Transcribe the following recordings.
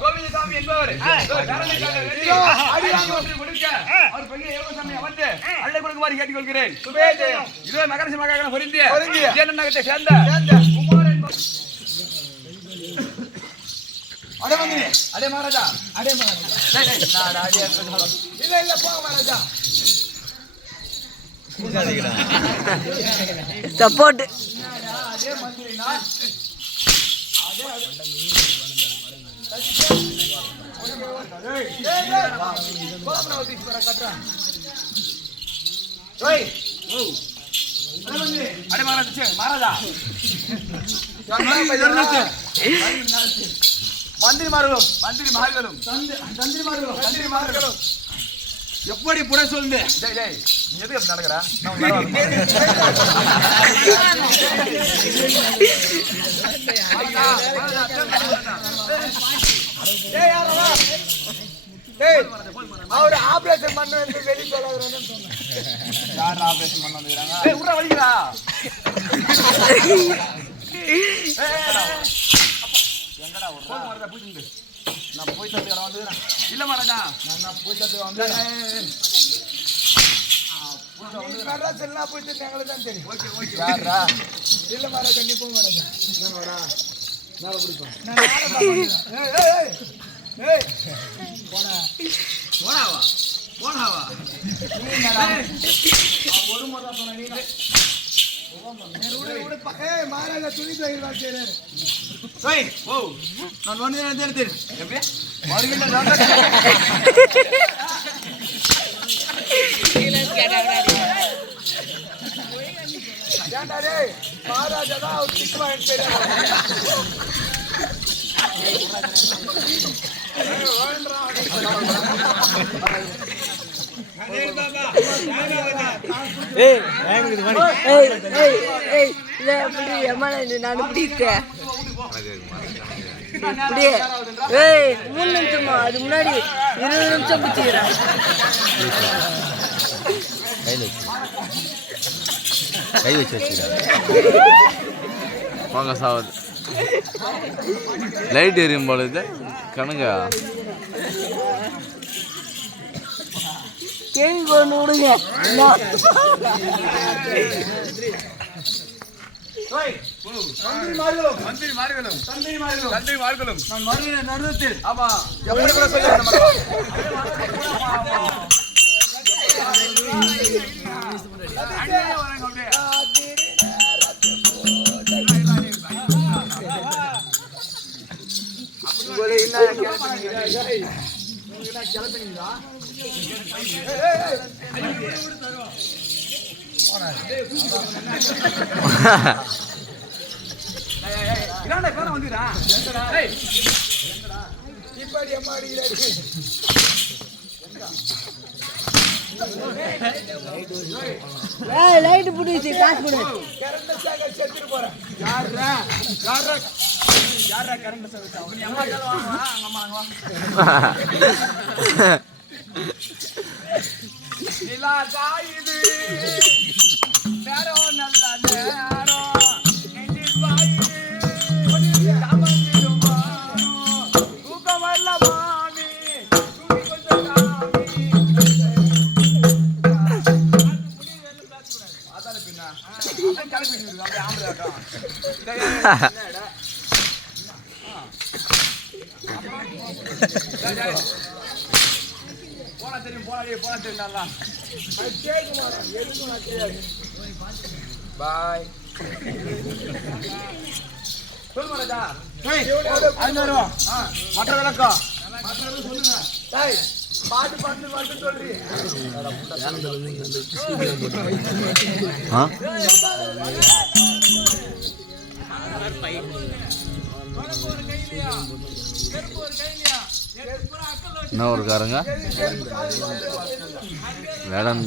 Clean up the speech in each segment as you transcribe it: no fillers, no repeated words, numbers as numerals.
கோவிந்தசாமி என்பவர் அவர் பையன் யோகசாமி அமர்ந்து அள்ளை கொடுக்குமாறு கேட்டுக்கொள்கிறேன். இதுவே மகரசி மகாகணம் பொருந்திய நகரத்தை சேர்ந்த குமாரன். அடே மகாராஜா, அடே மகாராஜா, இல்ல இல்ல போ மகாராஜா. சப்போர்ட் அதே மந்திரினா மந்திரிமார்களும் எப்படி புட சொல்லு எதுக்கு அப்படி நடக்கிறா? அவரு ஆபரேஷன் பண்ண வெளியே சொல்லாத. யார் ஆபரேஷன் பண்ண வந்துக்கிறாங்க? உள்ள வலிக்கிறா. எங்கடா ஒரு பூச்சிண்டு நான் போய் தட்டு வந்துக்கிறேன். இல்ல மகாராஜா, நான் போய் தட்டு வந்து எல்லாம் போயிட்டு எங்களுக்கு தான் தெரியும். Okay okay. யாரா? இல்ல மகாராஜா, நீ போய் மகாராஜா. என்னடா மேல பிடிக்கும். போனாவா போனாவா ஒரு முறை சொன்ன மகாராஜா துணி துவைக்கிறார். நான் வந்து எப்படி மகாராஜா தான் அவர் திக்குவா நான் பிடிக்கிறேன். 3 நிமிஷமா அது முன்னாடி 20 நிமிஷம் பிடிச்சிக்கிறேன். கை வச்சு வாங்க சாவது லைட் எரியும் பொழுது கணங்க கேள்வி கொண்டு விடுங்க. நான் மறுவின நடுவத்தில் ஆமா எப்படி கூட சொல்ல லைட் பிடிச்சி காசு கொடு. செத்துட்டு போறேன். யாரா கரண்ட் சர்வீஸ் ஆகும். அம்மா நிலா காயுது நேரம் நல்ல நேரம் நெஞ்சில் பாயுது தூக்கம் வரலமான போனா தெரியும் போனா தெரியும் பாய் சொல் மரஜா மற்ற விளக்கம் சொல்லுங்க பாட்டு சொல்றீ என்ன ஒரு காரங்க வேடம்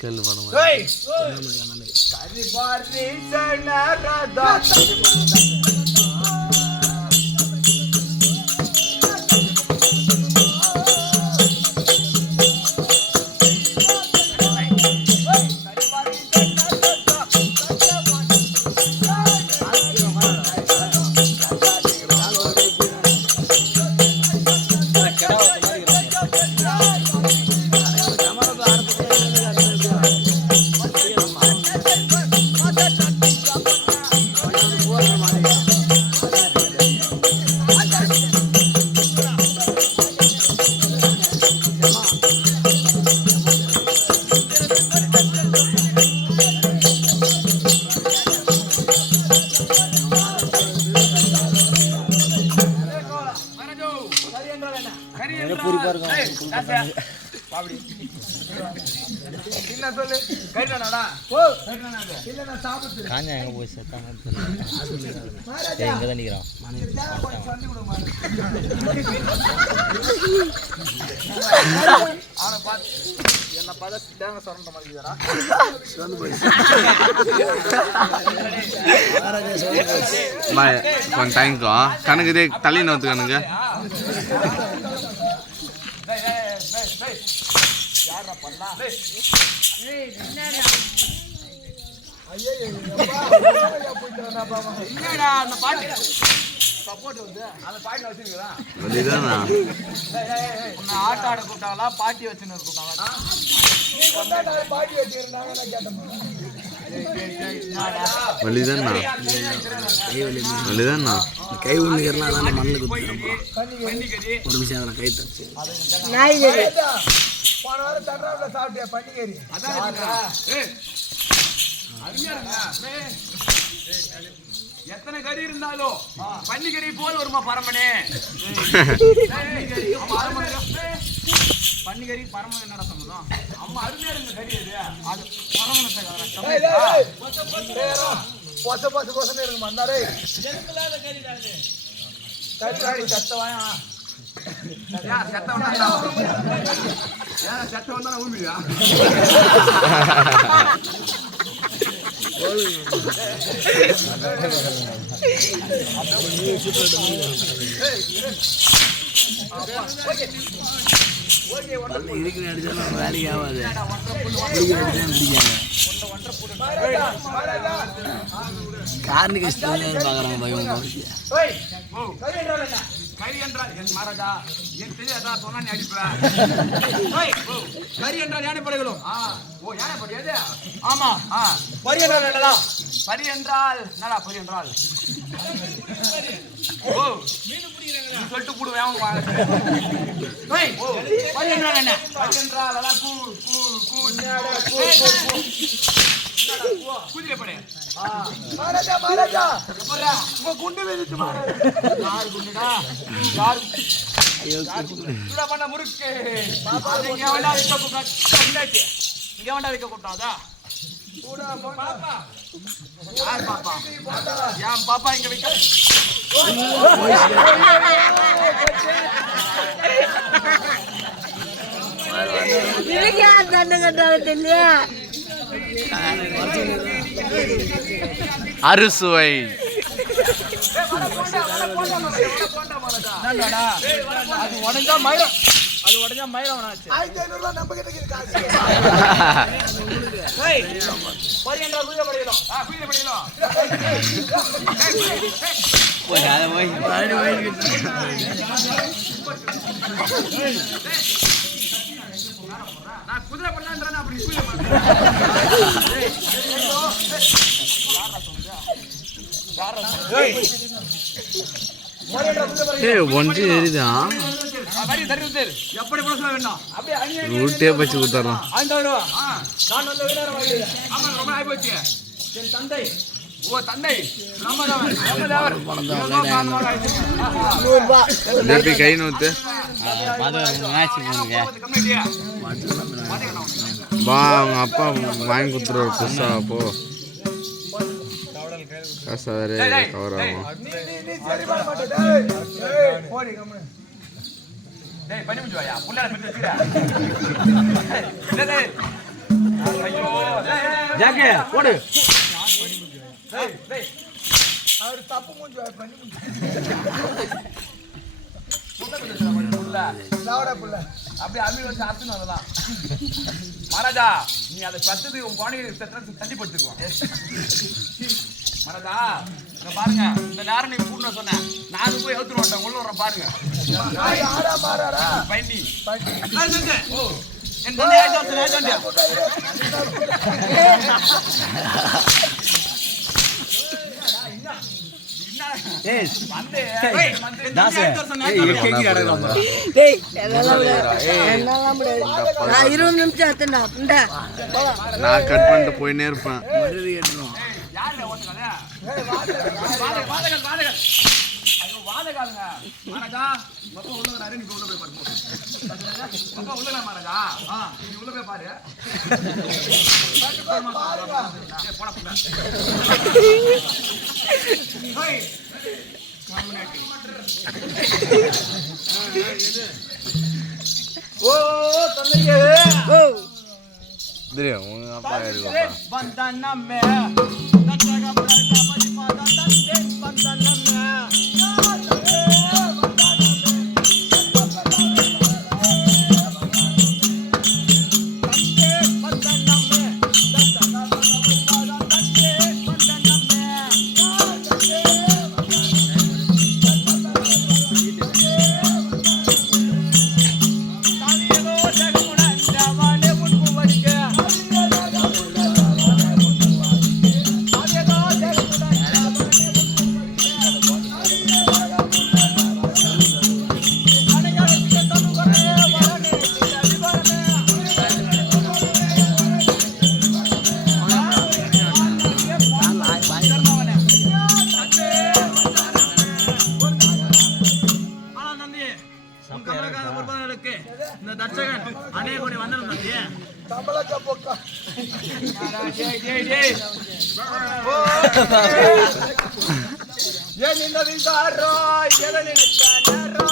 கேள்வி பண்ண காஞ்சா எங்க போய் செத்தாங்க எங்க தான் நிக்கிறான் என்ன பார்த்து தேங்க சொல்ற மாதிரி கொஞ்சம் டைம்க்கும் கணக்கு இதே தள்ளி நோத்து கணக்கு ஆட்ட ஆட கூட்டாங்களா பாட்டி வச்சுன்னு கூட்டாங்களா கை ஒண்ணுக்கிறனா மண்ணில் குத்தி ஒரு நிமிஷம் அதில் கை தச்சு போன வாரம் தட்ராவில சாப்பிட்டியா பன்னிக்கறி எத்தனை கறி இருந்தாலும் பன்னிக்கறி போல் வருமா பரமனே பன்னிக்கறி பரமன் என்னடா சம்மதம் அம்மா அருமையா இருந்த கறி அது பரமனத்தை கோசமே இருக்கு மந்தாரே கறி சத்தவாயா செத்த வந்தா ஊமியா இதுக்கு அடிச்சாலும் வேலைக்கு ஆகாது பிடிக்காங்க காரணி கஷ்டம் பார்க்குறாங்க கறி என்றால் என் மரதா என் தெரியாதா சொன்னா நீ அடிப்பேன் கறி என்றால் யானைப்படைகளும் ஓ யானைப்படை எது ஆமா பரி என்றால் என்னடா பரி என்றால் என்னடா பரி என்றால் ஓ சொல்லிட்டு போடுவேன் பரி என்றால் என்ன பரி என்றால் அதான் குதிரை படை மகாராஜா மகாராஜா உங்க குண்டு வெடிச்சு யாரு குண்டுடா யாரு சுட பண்ண முறுக்கு இங்க வேண்டா வைக்க கூடாது இங்க வேண்டா வைக்க கூடாதா பாப்பா யார் பாப்பா ஏன் பாப்பா இங்க வைக்க இதுக்கு யார் தண்ணி கட்டாத தெரியல அறுசுவை அது உடஞ்சா மயிரம் ஆச்சு 1500 நம்ம கிட்ட காசு பரி என்றால் குதிரை படையிலும் குதிரை படையிலும் நான் குதிரை பண்ணான்றேன் அப்படி ஒன்று தெரியுதா எப்படி கூட சொல்ல வேண்டாம் அப்படியே அணியே ரூட்டே பச்சு கொடுத்துறோம். நான் வந்து விளையாட வாங்க. ஆமா ரொம்ப ஆகி போச்சு. என் தந்தை தந்தை ராமதேவர் கை நோத்து பா அவங்க அப்பா வாங்கி கொடுத்துருவாரு புதுசா. அப்போ காசு கவர் ஆகும். பண்ணி முடிச்சுவாயா புள்ளாட ஐயோ போடு அவர் தப்பு மூஞ்சி பண்ணி அப்படியே அமீர் வச்சு அர்த்தம் அதெல்லாம் மகாராஜா நீ அதை பத்தது உன் குழந்தைங்க தள்ளி படுத்துக்குவோம். மகாராஜா இங்க பாருங்க இந்த நேரம் நீ கூட்டின சொன்னேன் நான் போய் எழுத்துட்டு விட்டேன் உள்ள வர பாருங்க பைண்டி என் தந்தை நான் 20 நிமிஷம் ஆச்சுடா. நான் கட் பண்ணிட்டு போயினே இருப்பேன். ஓ தந்தையே தெரியும் உங்க அப்பா இருக்கா வந்தனமே தட்டக பிரதா பரிபாத தந்தே வந்தனமே இந்த தட்சகன் அநேக கோடி வந்தனம் தந்தையே தமிழக போக்கா ஏன் இந்த விசாரோ எதை நினைச்சாரோ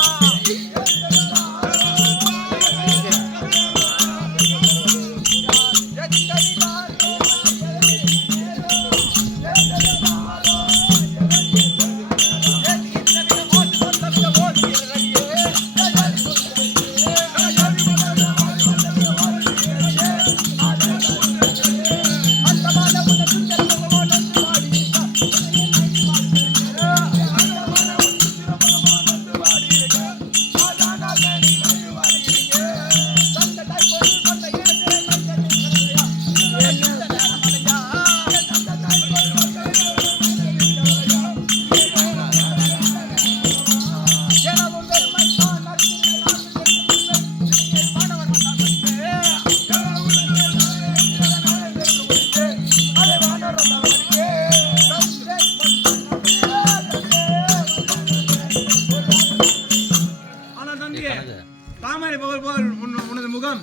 தாமரை பகல் போல் உனது முகம்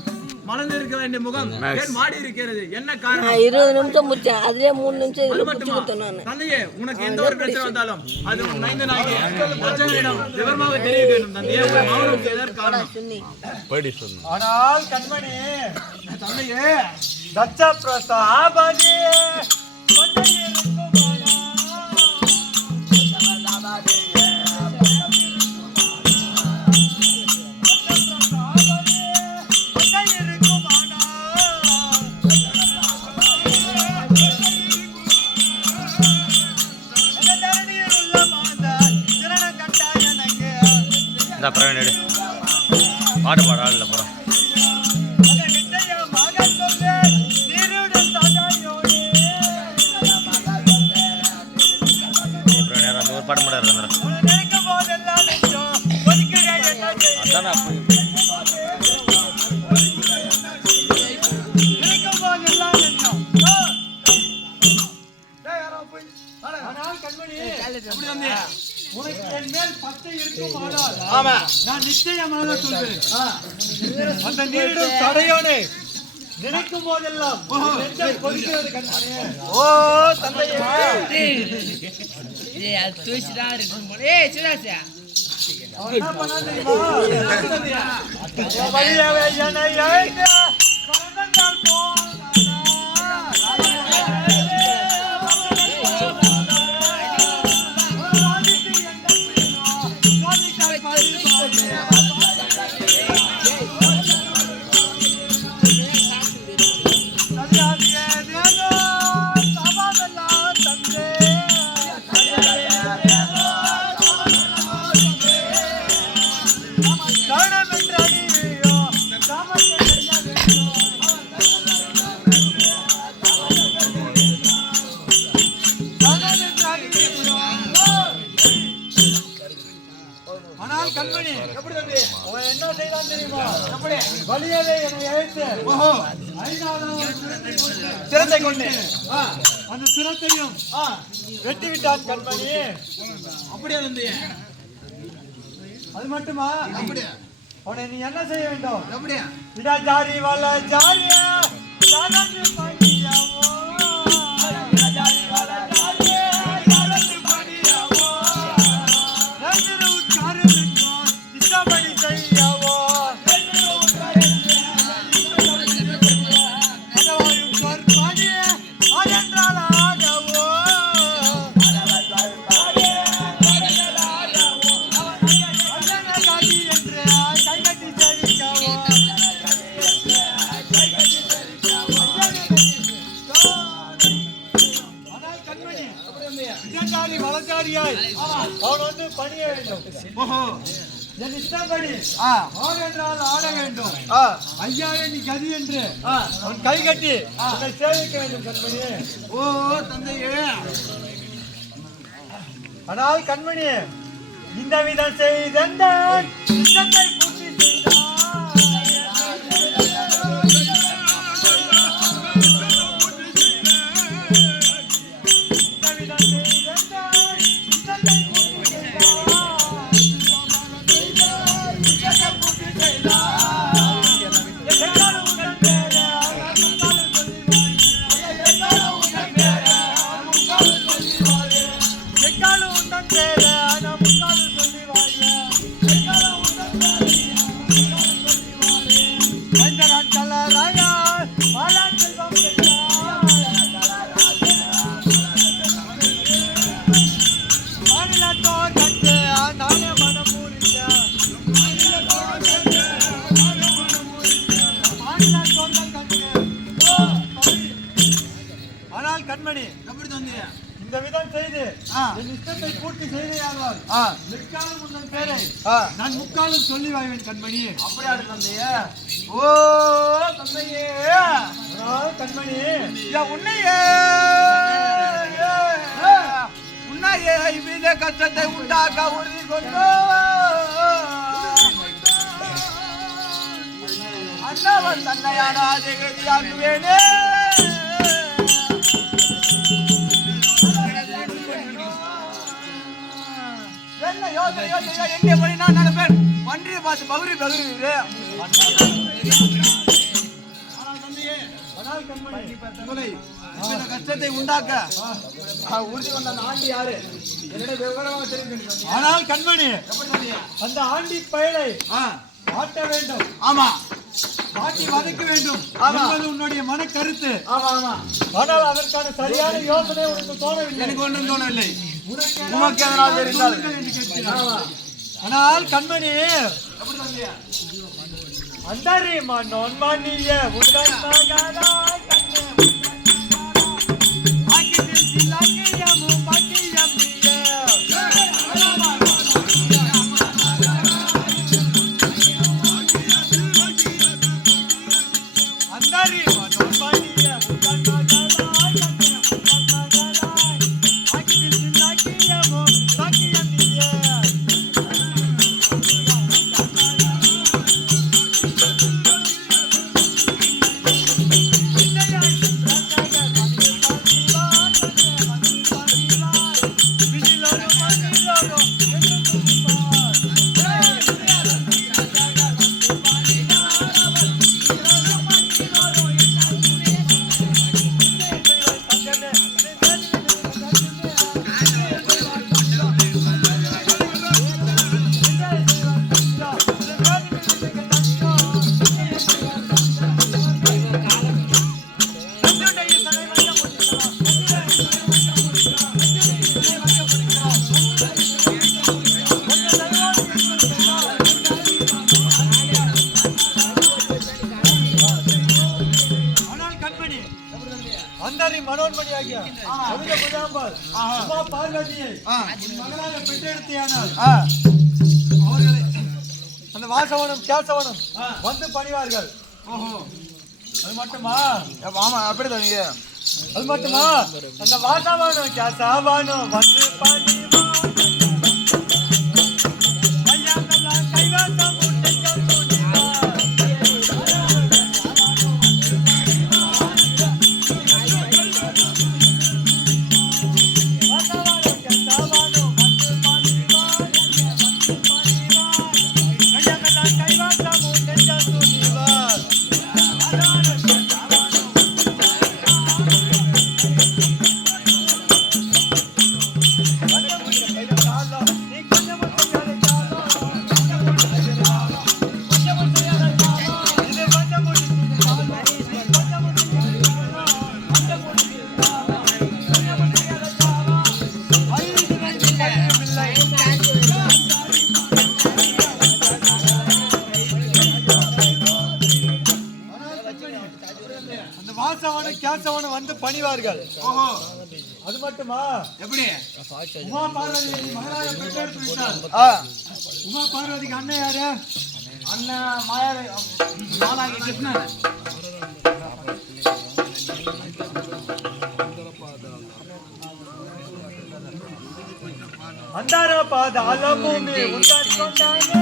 மலர்ந்து இருக்க வேண்டிய முகம் ஏன் மாடி இருக்கிறது என்ன காரணம்? 20 நிமிஷம் முடிச்சேன் அதுலயே 3 நிமிஷம் இதுல புடிச்சு கொடுத்தேன் நான். தந்தையே உனக்கு எந்த ஒரு பிரச்சனை வந்தாலும் அது மைந்தனாகி பிரச்சனையிடம் விவரமாக தெரிய வேண்டும் தந்தையே. மௌனம் எதற்கு காரணம்? படி சொன்ன ஆனால் கண்மணி தந்தையே தட்ச பிரசாபதி பிரவீன் எடு பாட்டு பாட ஆள் இல்லை போகிறோம். தானே போய் உனக்கு என் மேல் பச்சை இருக்குமானால் நான் நிச்சயமாக சொல்வேன். அந்த நீரிடும் தடையோனே நினைக்கும் போதெல்லாம் நெஞ்சம் கொதிக்கிறது கண்மணியே. ஓ தந்தையே, அது தூசிதான் இருக்கும் போல. ஏய் சிராசியா, அவன் என்ன பண்ணான் தெரியுமா? என் வழியாவே என்னை அழைத்து கடந்தால் கண்மணி எப்படி வந்து அவன் என்ன செய்தான் தெரியுமா? எப்படி வலியவே என்னை அழைத்து சிரத்தை கொண்டு அந்த சிரத்தையும் வெட்டி விட்டான் கண்மணி. அப்படியே வந்து அது மட்டுமா? அப்படியே அவனை நீ என்ன செய்ய வேண்டும்? அப்படியா இடா ஜாரி வாழ ஜாரியா ஜாரி பாடியாவோ ஜாரி வாழ ஜாரியா ஜாரி பாடியாவோ நெஞ்சு உட்காரு வெட்டோ இஷ்டப்படி செய்யாவோ நெஞ்சு உட்காரு அதவாயும் சொர் பாடியே ஆயன்றால ஆடவோ அதவாயும் பாடியே ஆயன்றால ஆடவோ அவன் காதி என்று கைகட்டி சேவிக்காவோ அவன் வந்து பணிய வேண்டும். என் இஷ்டப்படி ஆடு என்றால் ஆட வேண்டும். ஐயாவே நீ கதி என்று அவன் கை கட்டி உன்னை சேவிக்க வேண்டும் கண்மணி. ஓ தந்தையே, ஆனால் கண்மணி இந்த விதம் செய்தேன் இஷ்டத்தை பூர்த்தி செய்தான். ஆனால் கண்மணி இந்த விதம் செய்து என் இஷ்டத்தை பூர்த்தி செய்தேயானால் முக்காலும் உங்கள் பேரை நான் முக்காலும் சொல்லி வாய்வேன் கண்மணி. அப்படியாடு தந்தையே. ஓ தந்தையே, கண்மணி உன்னையே உன்னையே இவ்வித கஷ்டத்தை உண்டாக்க உறுதி கொண்டோ அண்ணவன் தன்னையான ஜெகதியாக்குவேனே. என்ன யோசனை யோசனை எங்கே போய் நான் நடப்பேன்? வண்டியை பார்த்து பகுரி பகுரி கஷ்டத்தை உண்டாக்க உறுதி வந்த அந்த ஆண்டி யாரு? ஆனால் கண்மணி அந்த ஆண்டி பயலை ஆட்ட வேண்டும். ஆமா, ஆட்டி வதக்க வேண்டும் என்பது உன்னுடைய மன கருத்து. ஆமா ஆமா, ஆனால் அதற்கான சரியான யோசனை உனக்கு தோணவில்லை. எனக்கு ஒன்றும் தோணவில்லை. உனக்கு எதனால் தெரிந்தால் என்று கேட்கிறேன். ஆனால் கண்மணி அந்தரி மன்னோன் மணிய உடன் மகனாய் கண்ணே ஆக்கிதில் சிலகியமும் மகியமிய அந்தரி மன்னோன் மணிய உடன் மகனாய் கண்ணே உடன் மகனாய் ஆக்கிதில் சிலகியமும் மகியமிய மனோன்மணியாகிய அமிர்த புதாம்பாள் உமா பார்வதியை மகனாக பெற்றெடுத்தியானால் அவர்களை அந்த வாசவனும் கேசவனும் வந்து பணிவார்கள். அது மட்டுமா? ஆமா அப்படிதான் நீங்க அது மட்டுமா? அந்த வாசவனும் கேசவனும் வந்து பணிவார்கள். கேசவனும் வந்து பணிவார்கள். அது மட்டுமா? எப்படி? உமா பார்வதி மகளாக பெற்றெடுத்து விட்டார். உமா பார்வதிக்கு அண்ணன் யாரு? அண்ணன் மாலாகி கிருஷ்ணன். அந்தார பாதாள பூமி உண்டான் கொண்டானே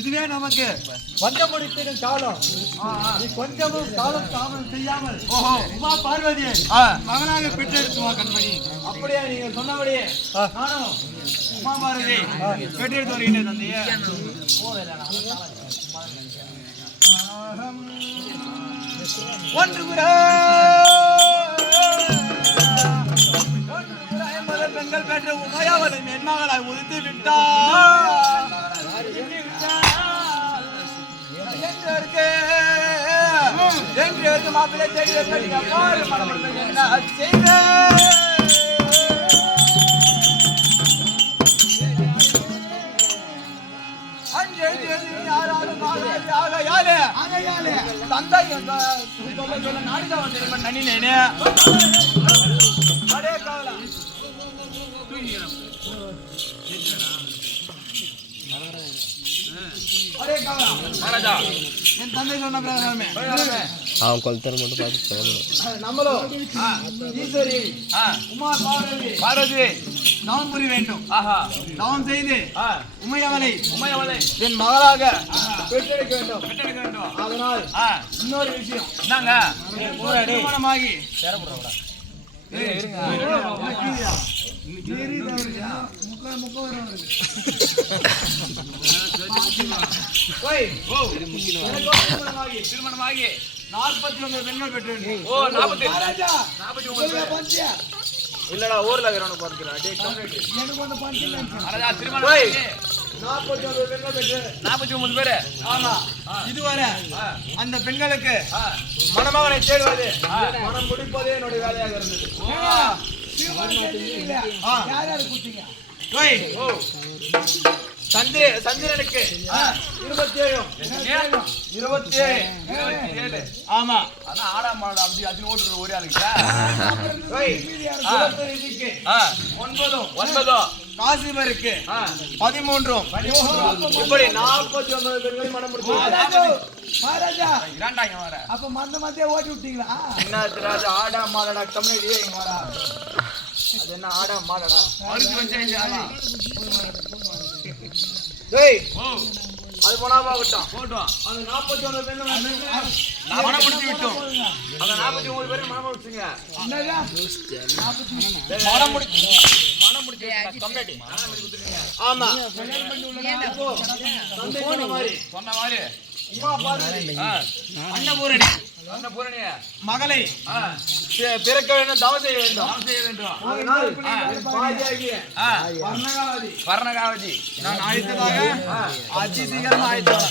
இதுவே நமக்கு வந்த முடித்திடும் காலம். நீ கொஞ்சமும் காலம் தாமதம் செய்யாமல் உமா பார்வதியை மகனாக பெற்றெடுத்துவா கண்மணி. அப்படியே நீங்க சொன்னபடியே நானும் உமா பார்வதி பெற்றெடுத்து வருகின்றேன் தந்தையே. ஒன்று பெண்கள் பெற்ற உமையாவதை மென்மகளாய் உதித்து விட்டார். எங்களுக்கு மாப்பிள்ளை தெரிய செய்த தந்தை நாடுதான் நன்னினேனே என் தந்தை சொன்ன அவன் கொளுத்தர் மட்டும் பார்த்து நம்மளும் ஈஸ்வரி உமா பார்வதி தவம் புரிய வேண்டும். தவம் செய்து உமையவளை என் மகளாக பெற்றெடுக்க வேண்டும். அதனால் இன்னொரு விஷயம் என்னங்க, திருமணமாகி திருமணமாகி 49 பெண்கள் பெற்று இல்லடா ஊர்ல இருக்கிறவனுக்கு பேரு. ஆமா, இதுவரை அந்த பெண்களுக்கு மணமகனை தேடுவது மனம் முடிப்பதே என்னுடைய வேலையாக இருந்தது. சந்திரனுக்கு 27. ஆமா, ஆனா ஆடாம அப்படி அது ஓட்டுற ஒரே ஆளுக்கு 9. காசிமருக்கு 13 இப்படி 49 பெண்களை மனம் மகாராஜா இராண்டா இங்க வர அப்ப மந்தே ஓட்டி விட்டீங்களா? என்ன திராஜ ஆடா மாடடா கம்மியே இங்க வர அது என்ன ஆடா மாடடா அழுது வச்சேன் டேய் அது போனாமா விட்டோம் போடுவா அந்த 49 பெண்களை மனம் முடிச்சு விட்டோம் அந்த 49 பேருக்கு மனம் முடிச்சுங்க என்னடா மனம் முடிச்சு கம்ப்ளீட் ஆமா சொன்ன மாதிரி உமா பார்வதி அன்னபூரணி மகளை பிறக்க வேண்டும் தவம் செய்ய வேண்டும் அதனால் பாதியாகிய வர்ணகாவதி நான் அழைத்ததாக அதி சீக்கிரம் ஆயிட்டோம்